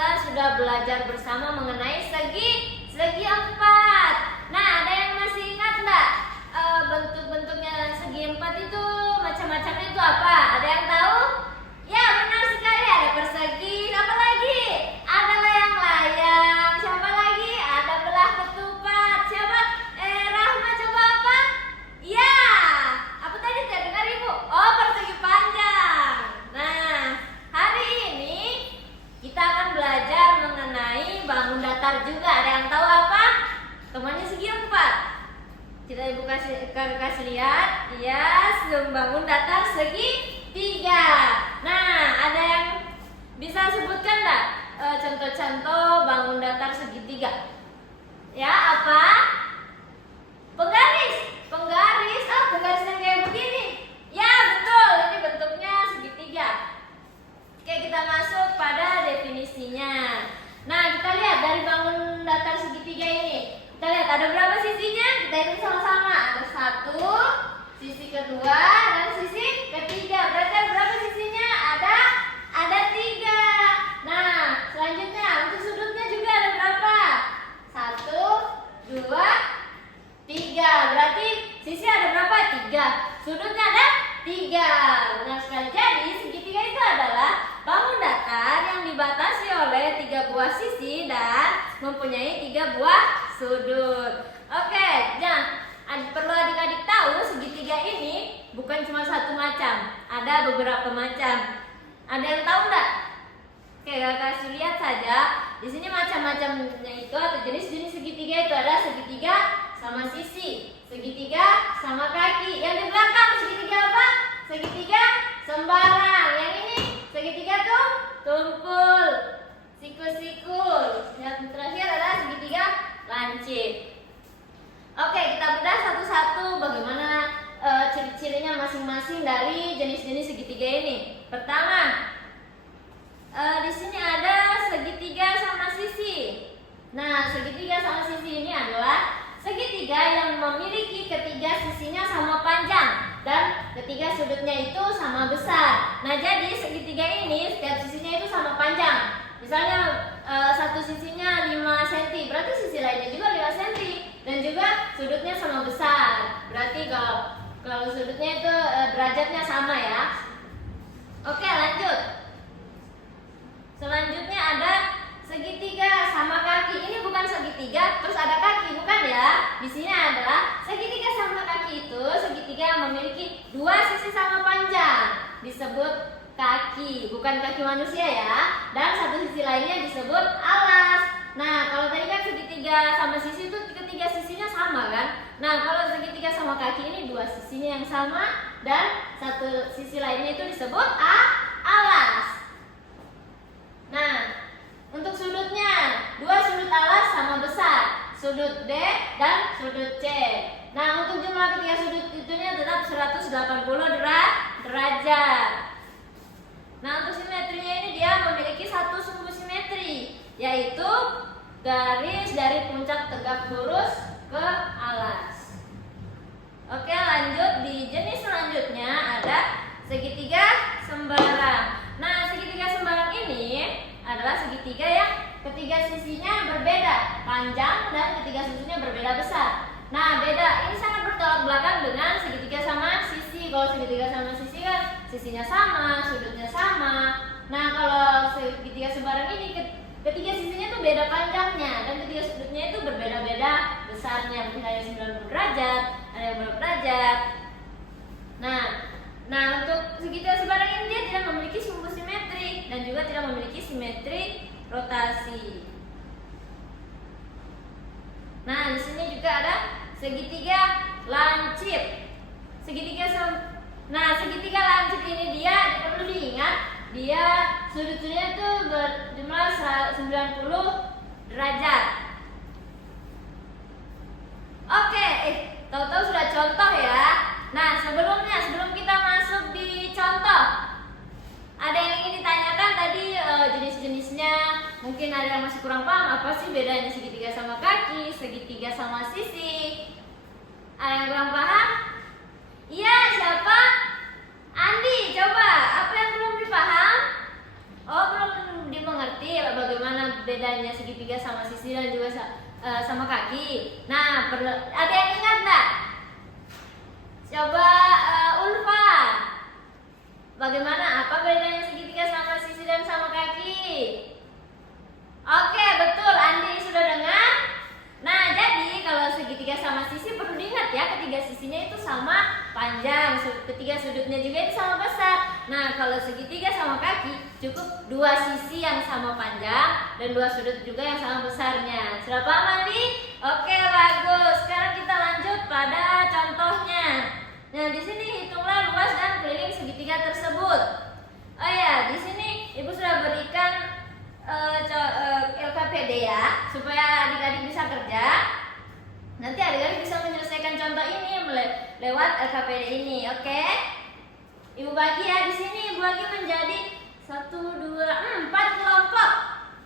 kita sudah belajar bersama mengenai segi empat. Nah, ada yang masih ingat nggak bentuk-bentuknya segi empat itu macam-macamnya itu apa? Ada yang tahu? Ya, benar sekali, ada persegi. Apa lagi? Ada layang-layang. Siapa lagi? Ada belah ketupat. Siapa? Rahma coba apa? Ya, apa tadi saya dengar Ibu? Oh, persegi panjang. Nah, hari ini kita akan belajar mengenai bangun datar juga. Ada yang tahu apa? Temannya segi empat. Kita Ibu kasih lihat. Ya, bangun datar segi tiga. Nah, ada yang bisa sebutkan nggak contoh-contoh bangun datar segitiga? Ya, apa? Penggaris. Penggaris yang kayak begini. Ya, betul. Ini bentuknya segitiga. Oke, kita masuk pada definisinya. Nah, kita lihat dari bangun datar segitiga ini. Kita lihat ada berapa sisinya? Kita hitung sama-sama. Ada satu, sisi kedua, dan sisi ketiga. Berarti ada berapa sisinya? Ada tiga. Nah, selanjutnya untuk sudutnya juga ada berapa? Satu, dua, tiga. Berarti sisi ada berapa? Tiga. Sudutnya ada tiga. Benar sekali. Jadi segitiga itu adalah bangun datar yang dibatasi oleh tiga buah sisi dan mempunyai tiga buah sudut. Oke, perlu adik-adik tahu segitiga ini bukan cuma satu macam, ada beberapa macam. Ada yang tahu nggak? Oke, kasih lihat saja. Di sini macam-macamnya itu atau jenis-jenis segitiga itu ada segitiga sama sisi, segitiga sama kaki. Yang di belakang segitiga apa? Segitiga sembarang. Yang ini segitiga tumpul, siku-siku. Yang terakhir adalah segitiga lancip. Oke, kita bedah satu-satu bagaimana ciri-cirinya masing-masing dari jenis-jenis segitiga ini. Pertama, di sini ada segitiga sama sisi. Nah, segitiga sama sisi ini adalah segitiga yang memiliki ketiga sisinya sama panjang dan ketiga sudutnya itu sama besar. Nah, jadi segitiga ini setiap sisinya itu sama panjang. Misalnya satu sisinya 5 cm, berarti sisi lainnya juga 5 cm dan juga sudutnya sama besar. Berarti kalau sudutnya itu derajatnya sama ya. Oke, lanjut. Selanjutnya ada segitiga sama kaki. Ini bukan segitiga terus ada kaki, bukan ya. Di sini adalah segitiga sama kaki itu segitiga yang memiliki dua sisi sama panjang. Disebut kaki, bukan kaki manusia ya. Dan satu sisi lainnya disebut alas. Nah, kalau tadi kan segitiga sama sisi itu ketiga sisinya sama kan. Nah, kalau segitiga sama kaki ini dua sisinya yang sama dan satu sisi lainnya itu disebut alas. Nah, untuk sudutnya, dua sudut alas sama besar, sudut D dan sudut C. Nah, untuk jumlah ketiga sudut itunya tetap 180 derajat. Nah, untuk simetrinya ini dia memiliki satu sumbu simetri, yaitu garis dari puncak tegak lurus ke alas. Oke, lanjut di jenis selanjutnya ada segitiga sembarang. Nah, segitiga sembarang ini adalah segitiga yang ketiga sisinya berbeda panjang dan ketiga sisinya berbeda besar. Nah, beda ini sangat bertolak belakang dengan segitiga sama sisi. Kalau segitiga sama sisi kan sisinya sama, sudutnya sama. Nah, kalau segitiga sembarang ini ketiga sisinya tuh beda panjangnya dan ketiga sudutnya itu berbeda-beda besarnya. Mungkin ada 90 derajat, ada yang berapa derajat. Nah, untuk segitiga sembarang ini dia tidak memiliki sumbu simetri dan juga tidak memiliki simetri rotasi. Nah, di sini juga ada segitiga lancip. Segitiga lancip ini dia perlu diingat, dia sudutnya itu berjumlah 90 derajat. Oke, tahu-tahu sudah contoh ya. Nah, sebelum kita masuk di contoh, ada yang ingin ditanyakan tadi jenis-jenisnya. Mungkin ada yang masih kurang paham apa sih bedanya segitiga sama kaki, segitiga sama sisi. Ada yang kurang paham? Iya, siapa? Andi, coba. Apa yang belum dipaham? Oh, belum dimengerti bagaimana Coba Ulfa, bagaimana? Apa bedanya segitiga sama sisi dan sama kaki? Oke, betul. Andi sudah dengar? Nah, jadi kalau segitiga sama sisi perlu diingat ya, ketiga sisinya itu sama panjang, ketiga sudutnya juga itu sama besar. Nah, kalau segitiga sama kaki cukup dua sisi yang sama panjang dan dua sudut juga yang sama besarnya. Sudah paham, Andi? Oke, bagus. Sekarang kita lanjut pada contohnya. Nah, di sini hitunglah luas dan keliling segitiga tersebut. Oh ya, di sini Ibu sudah berikan LKPD ya, supaya adik-adik bisa kerja. Nanti adik-adik bisa menyelesaikan contoh ini lewat LKPD ini, oke? Ibu bagi ya, di sini Ibu bagi menjadi 4 kelompok.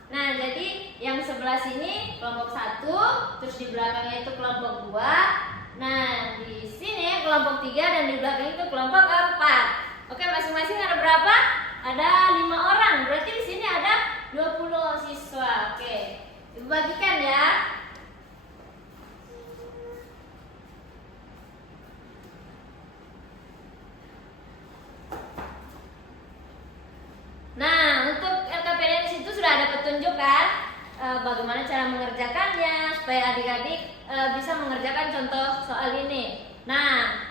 Nah, jadi yang sebelah sini kelompok 1, terus di belakangnya itu kelompok 2. Nah, di sini kelompok 3 dan di belakang itu kelompok 4. Oke, masing-masing ada berapa? Ada 5 orang. Berarti di sini ada 20 siswa. Oke. Ibu bagikan ya. Nah, untuk LKPD di situ sudah ada petunjuk kan? Bagaimana cara mengerjakannya supaya adik-adik bisa mengerjakan contoh soal ini. Nah,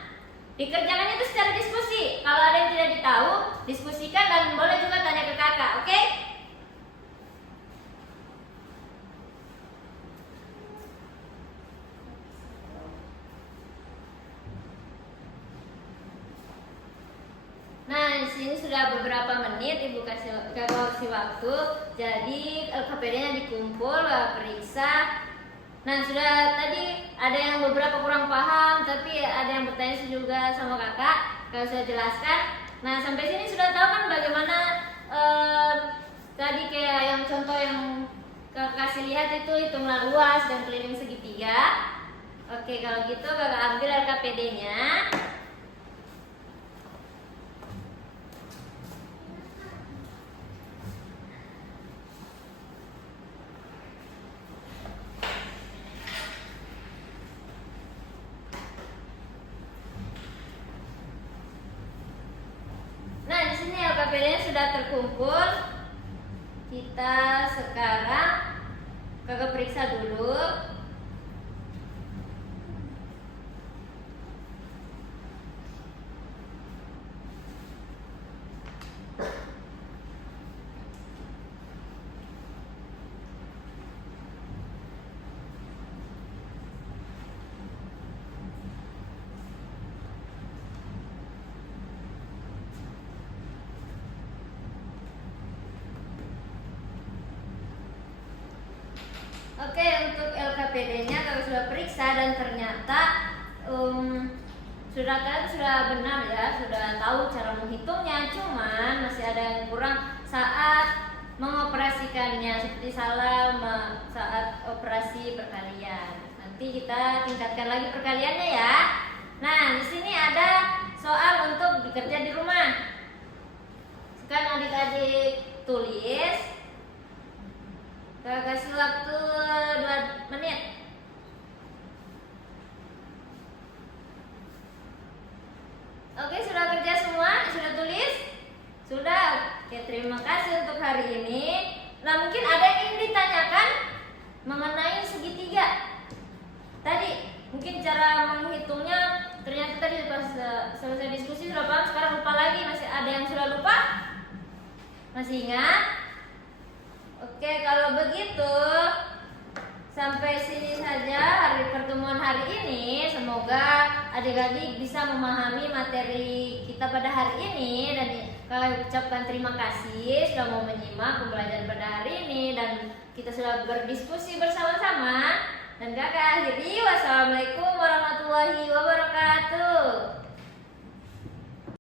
dikerjakan itu secara diskusi. Kalau ada yang tidak tahu, diskusikan dan boleh juga tanya ke kakak, oke? Nah, di sini sudah beberapa menit Ibu kasih waktu. Jadi LKPD-nya dikumpul, periksa. Nah, sudah tadi ada yang beberapa kurang paham, tapi ada yang bertanya juga sama kakak. Kakak sudah jelaskan. Nah, sampai sini sudah tahu kan bagaimana tadi kayak yang contoh yang kakak kasih lihat itu hitunglah luas dan keliling segitiga. Oke, kalau gitu kakak ambil LKPD-nya. LKPD-nya sudah terkumpul. Kita sekarang kakak periksa dulu. Oke, untuk LKPD-nya kalau sudah periksa dan ternyata kalian sudah benar ya, sudah tahu cara menghitungnya, cuman masih ada yang kurang saat mengoperasikannya, seperti salah saat operasi perkalian. Nanti kita tingkatkan lagi perkaliannya ya. Nah, di sini ada soal untuk bekerja di rumah. Sekarang adik-adik tulis. Kita kasih waktu 2 menit. Oke, sudah kerja semua? Sudah tulis? Sudah. Oke, terima kasih untuk hari ini. Nah, mungkin ada yang ingin ditanyakan mengenai segitiga. Tadi mungkin cara menghitungnya ternyata tadi pas selesai diskusi sudah paham, sekarang lupa lagi. Masih ada yang sudah lupa? Masih ingat? Oke, kalau begitu sampai sini saja pertemuan hari ini. Semoga adik-adik bisa memahami materi kita pada hari ini, dan kalian ucapkan terima kasih sudah mau menyimak pembelajaran pada hari ini, dan kita sudah berdiskusi bersama-sama. Dan kakak akhiri, wassalamualaikum warahmatullahi wabarakatuh.